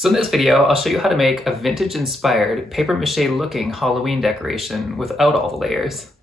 So in this video, I'll show you how to make a vintage-inspired paper-mache looking Halloween decoration without all the layers.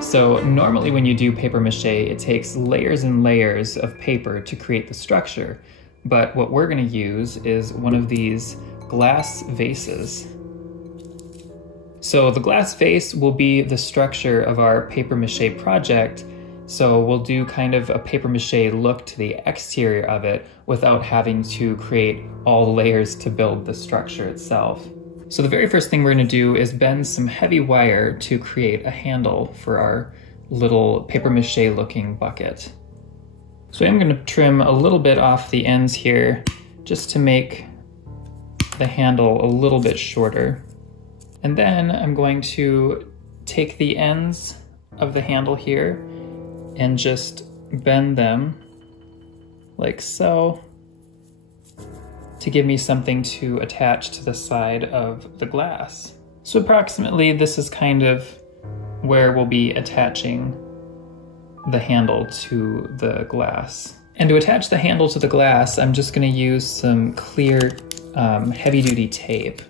So normally when you do paper-mache, it takes layers and layers of paper to create the structure. But what we're gonna use is one of these glass vases. So the glass vase will be the structure of our paper-mache project. So we'll do kind of a paper-mache look to the exterior of it without having to create all the layers to build the structure itself. So the very first thing we're gonna do is bend some heavy wire to create a handle for our little paper-mache looking bucket. So I'm gonna trim a little bit off the ends here just to make the handle a little bit shorter. And then I'm going to take the ends of the handle here and just bend them like so to give me something to attach to the side of the glass. So approximately this is kind of where we'll be attaching the handle to the glass. And to attach the handle to the glass, I'm just gonna use some clear heavy-duty tape.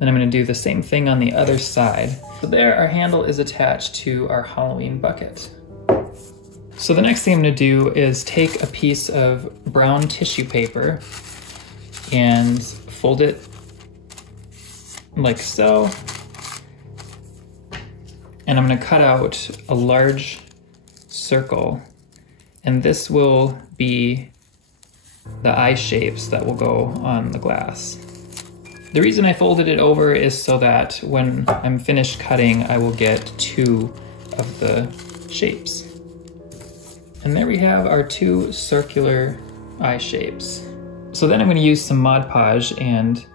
Then I'm going to do the same thing on the other side. So there, our handle is attached to our Halloween bucket. So the next thing I'm going to do is take a piece of brown tissue paper and fold it like so. And I'm going to cut out a large circle. And this will be the eye shapes that will go on the glass. The reason I folded it over is so that when I'm finished cutting, I will get two of the shapes. And there we have our two circular eye shapes. So then I'm going to use some Mod Podge and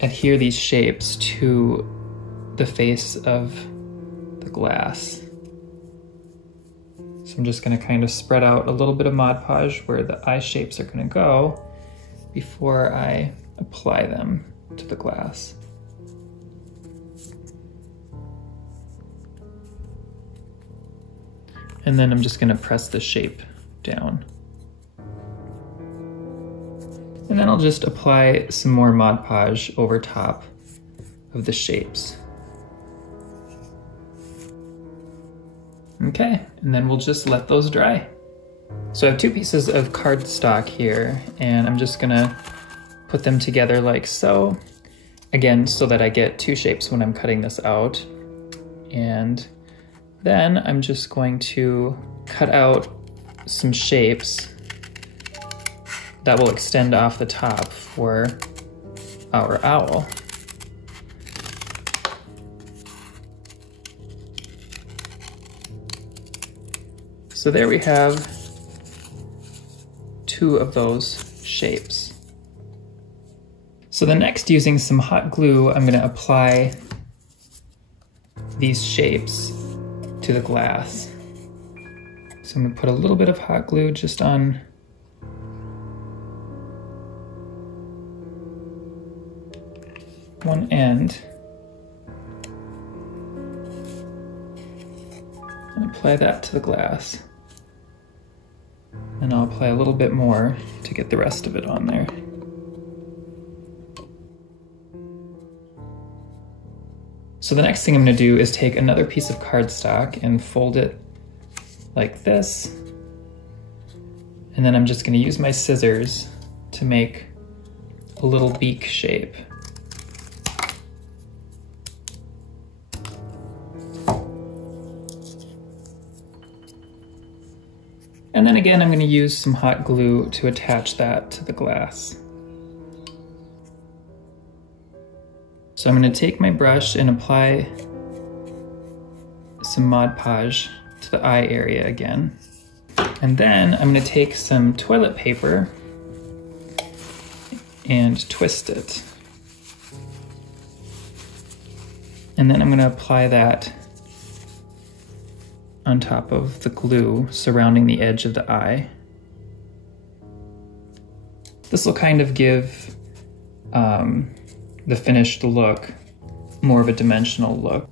adhere these shapes to the face of the glass. So I'm just going to kind of spread out a little bit of Mod Podge where the eye shapes are going to go before I apply them to the glass. And then I'm just going to press the shape down. And then I'll just apply some more Mod Podge over top of the shapes. Okay, and then we'll just let those dry. So I have two pieces of cardstock here, and I'm just gonna put them together like so. Again, so that I get two shapes when I'm cutting this out. And then I'm just going to cut out some shapes that will extend off the top for our owl. So there we have two of those shapes. So the next, using some hot glue, I'm going to apply these shapes to the glass. So I'm going to put a little bit of hot glue just on one end and apply that to the glass. And I'll apply a little bit more to get the rest of it on there. So the next thing I'm going to do is take another piece of cardstock and fold it like this. And then I'm just going to use my scissors to make a little beak shape. And then again, I'm going to use some hot glue to attach that to the glass. So I'm going to take my brush and apply some Mod Podge to the eye area again. And then I'm going to take some toilet paper and twist it. And then I'm going to apply that on top of the glue surrounding the edge of the eye. This will kind of give the finished look more of a dimensional look.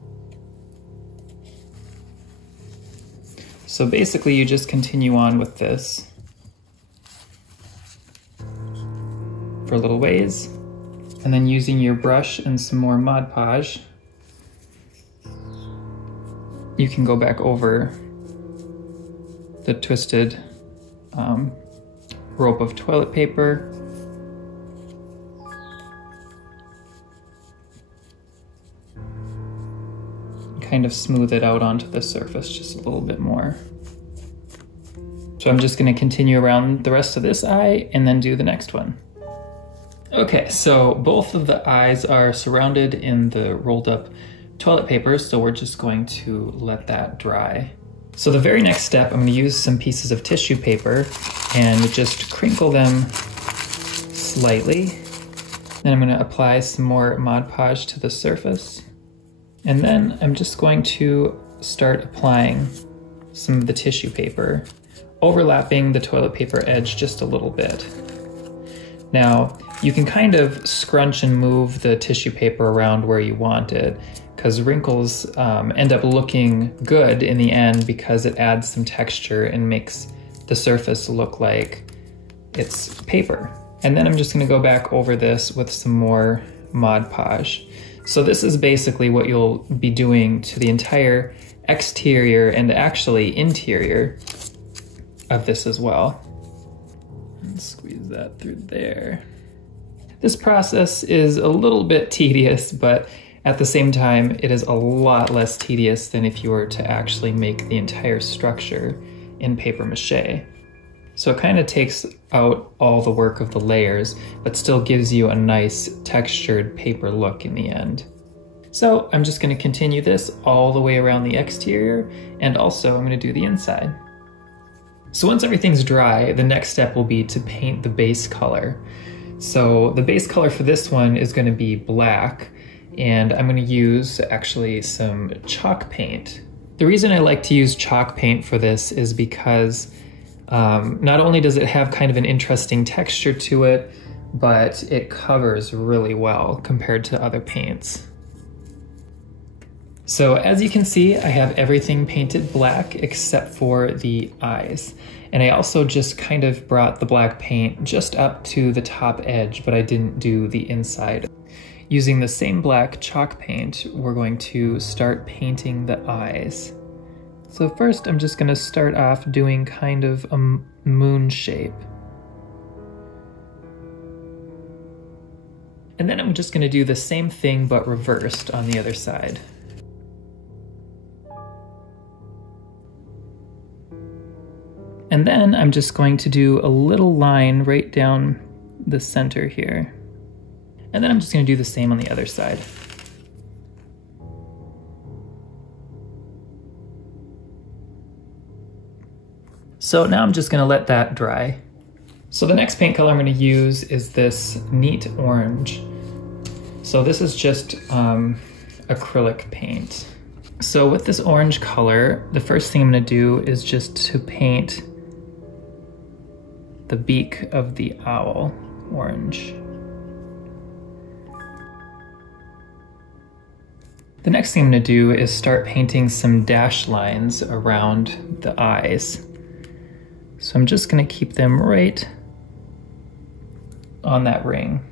So basically you just continue on with this for a little ways, and then using your brush and some more Mod Podge, you can go back over the twisted rope of toilet paper. Kind of smooth it out onto the surface just a little bit more. So I'm just going to continue around the rest of this eye and then do the next one. Okay, so both of the eyes are surrounded in the rolled up toilet paper, so we're just going to let that dry. So the very next step, I'm going to use some pieces of tissue paper and just crinkle them slightly. Then I'm going to apply some more Mod Podge to the surface. And then I'm just going to start applying some of the tissue paper, overlapping the toilet paper edge just a little bit. Now, you can kind of scrunch and move the tissue paper around where you want it, because wrinkles end up looking good in the end because it adds some texture and makes the surface look like it's paper. And then I'm just going to go back over this with some more Mod Podge. So this is basically what you'll be doing to the entire exterior and actually interior of this as well. And squeeze that through there. This process is a little bit tedious, but at the same time, it is a lot less tedious than if you were to actually make the entire structure in paper mache. So it kind of takes out all the work of the layers, but still gives you a nice textured paper look in the end. So I'm just going to continue this all the way around the exterior, and also I'm going to do the inside. So once everything's dry, the next step will be to paint the base color. So the base color for this one is going to be black, and I'm going to use actually some chalk paint. The reason I like to use chalk paint for this is because not only does it have kind of an interesting texture to it, but it covers really well compared to other paints. So as you can see, I have everything painted black except for the eyes. And I also just kind of brought the black paint just up to the top edge, but I didn't do the inside. Using the same black chalk paint, we're going to start painting the eyes. So first, I'm just going to start off doing kind of a moon shape. And then I'm just going to do the same thing but reversed on the other side. And then I'm just going to do a little line right down the center here. And then I'm just going to do the same on the other side. So now I'm just going to let that dry. So the next paint color I'm going to use is this neat orange. So this is just acrylic paint. So with this orange color, the first thing I'm going to do is just to paint the beak of the owl orange. The next thing I'm going to do is start painting some dash lines around the eyes. So I'm just going to keep them right on that ring.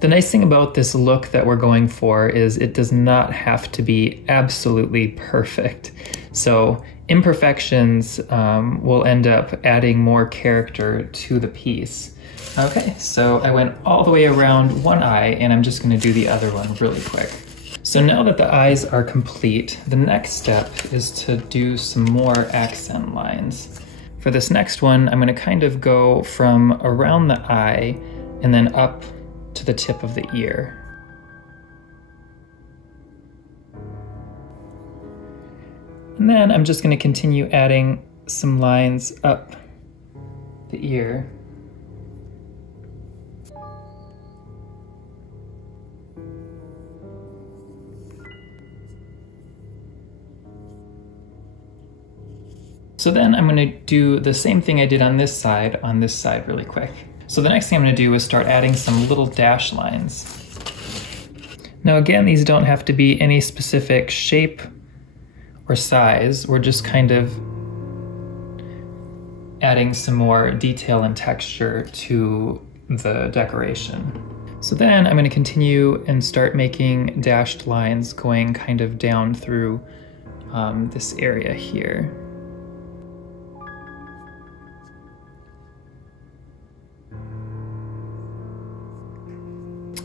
The nice thing about this look that we're going for is it does not have to be absolutely perfect. So imperfections will end up adding more character to the piece. Okay, so I went all the way around one eye, and I'm just going to do the other one really quick. So now that the eyes are complete, the next step is to do some more accent lines. For this next one, I'm going to kind of go from around the eye and then up to the tip of the ear. And then I'm just going to continue adding some lines up the ear. So then I'm going to do the same thing I did on this side really quick. So the next thing I'm going to do is start adding some little dash lines. Now again, these don't have to be any specific shape or size. We're just kind of adding some more detail and texture to the decoration. So then I'm going to continue and start making dashed lines going kind of down through this area here.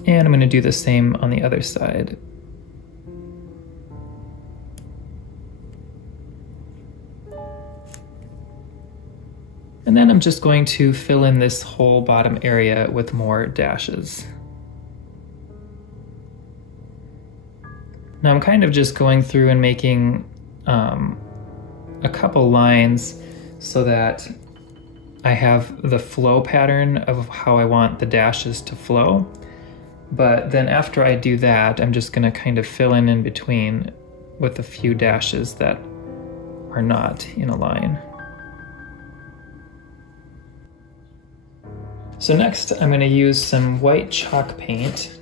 And I'm going to do the same on the other side. And then I'm just going to fill in this whole bottom area with more dashes. Now I'm kind of just going through and making a couple lines so that I have the flow pattern of how I want the dashes to flow. But then after I do that, I'm just going to kind of fill in between with a few dashes that are not in a line. So next I'm going to use some white chalk paint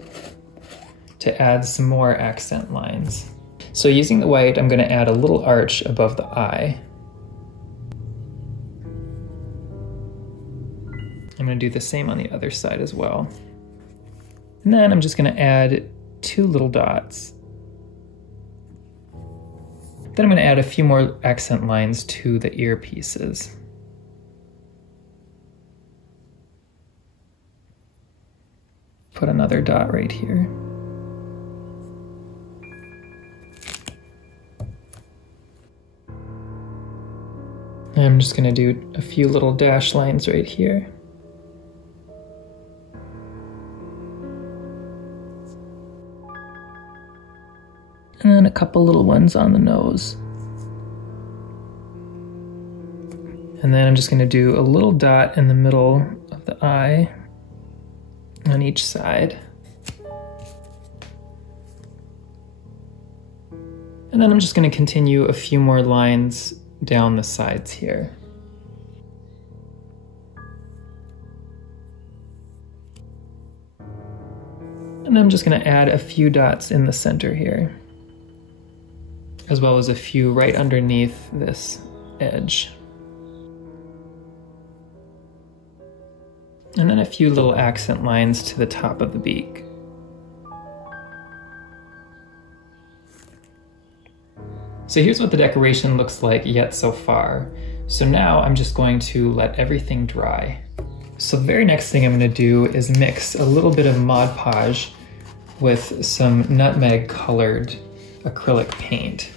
to add some more accent lines. So using the white, I'm going to add a little arch above the eye. I'm going to do the same on the other side as well. And then I'm just going to add 2 little dots. Then I'm going to add a few more accent lines to the ear pieces. Put another dot right here. I'm just going to do a few little dash lines right here. And then a couple little ones on the nose. And then I'm just going to do a little dot in the middle of the eye on each side. And then I'm just going to continue a few more lines down the sides here. And then I'm just going to add a few dots in the center here, as well as a few right underneath this edge. And then a few little accent lines to the top of the beak. So here's what the decoration looks like yet so far. So now I'm just going to let everything dry. So the very next thing I'm going to do is mix a little bit of Mod Podge with some nutmeg colored acrylic paint.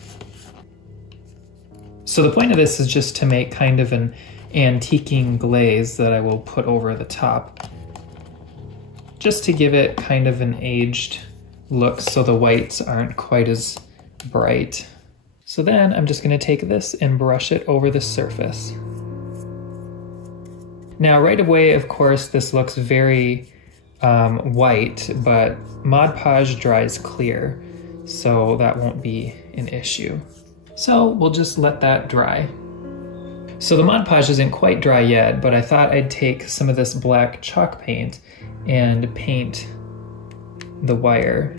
So the point of this is just to make kind of an antiquing glaze that I will put over the top, just to give it kind of an aged look so the whites aren't quite as bright. So then I'm just going to take this and brush it over the surface. Now right away, of course, this looks very white, but Mod Podge dries clear, so that won't be an issue. So we'll just let that dry. So the Mod Podge isn't quite dry yet, but I thought I'd take some of this black chalk paint and paint the wire.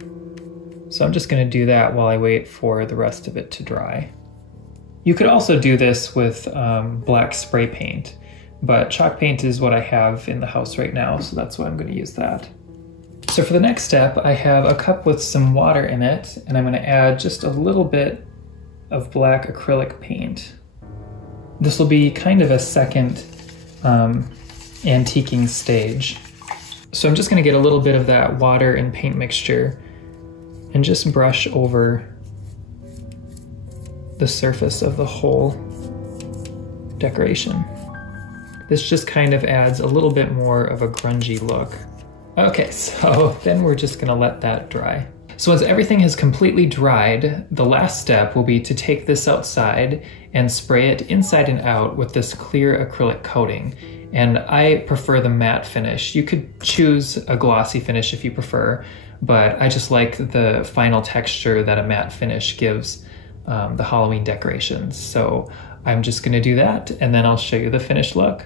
So I'm just going to do that while I wait for the rest of it to dry. You could also do this with black spray paint, but chalk paint is what I have in the house right now, so that's why I'm going to use that. So for the next step, I have a cup with some water in it, and I'm going to add just a little bit of black acrylic paint. This will be kind of a second antiquing stage. So I'm just going to get a little bit of that water and paint mixture and just brush over the surface of the whole decoration. This just kind of adds a little bit more of a grungy look. Okay, so then we're just gonna let that dry. So once everything has completely dried, the last step will be to take this outside and spray it inside and out with this clear acrylic coating. And I prefer the matte finish. You could choose a glossy finish if you prefer, but I just like the final texture that a matte finish gives the Halloween decorations. So I'm just gonna do that, and then I'll show you the finished look.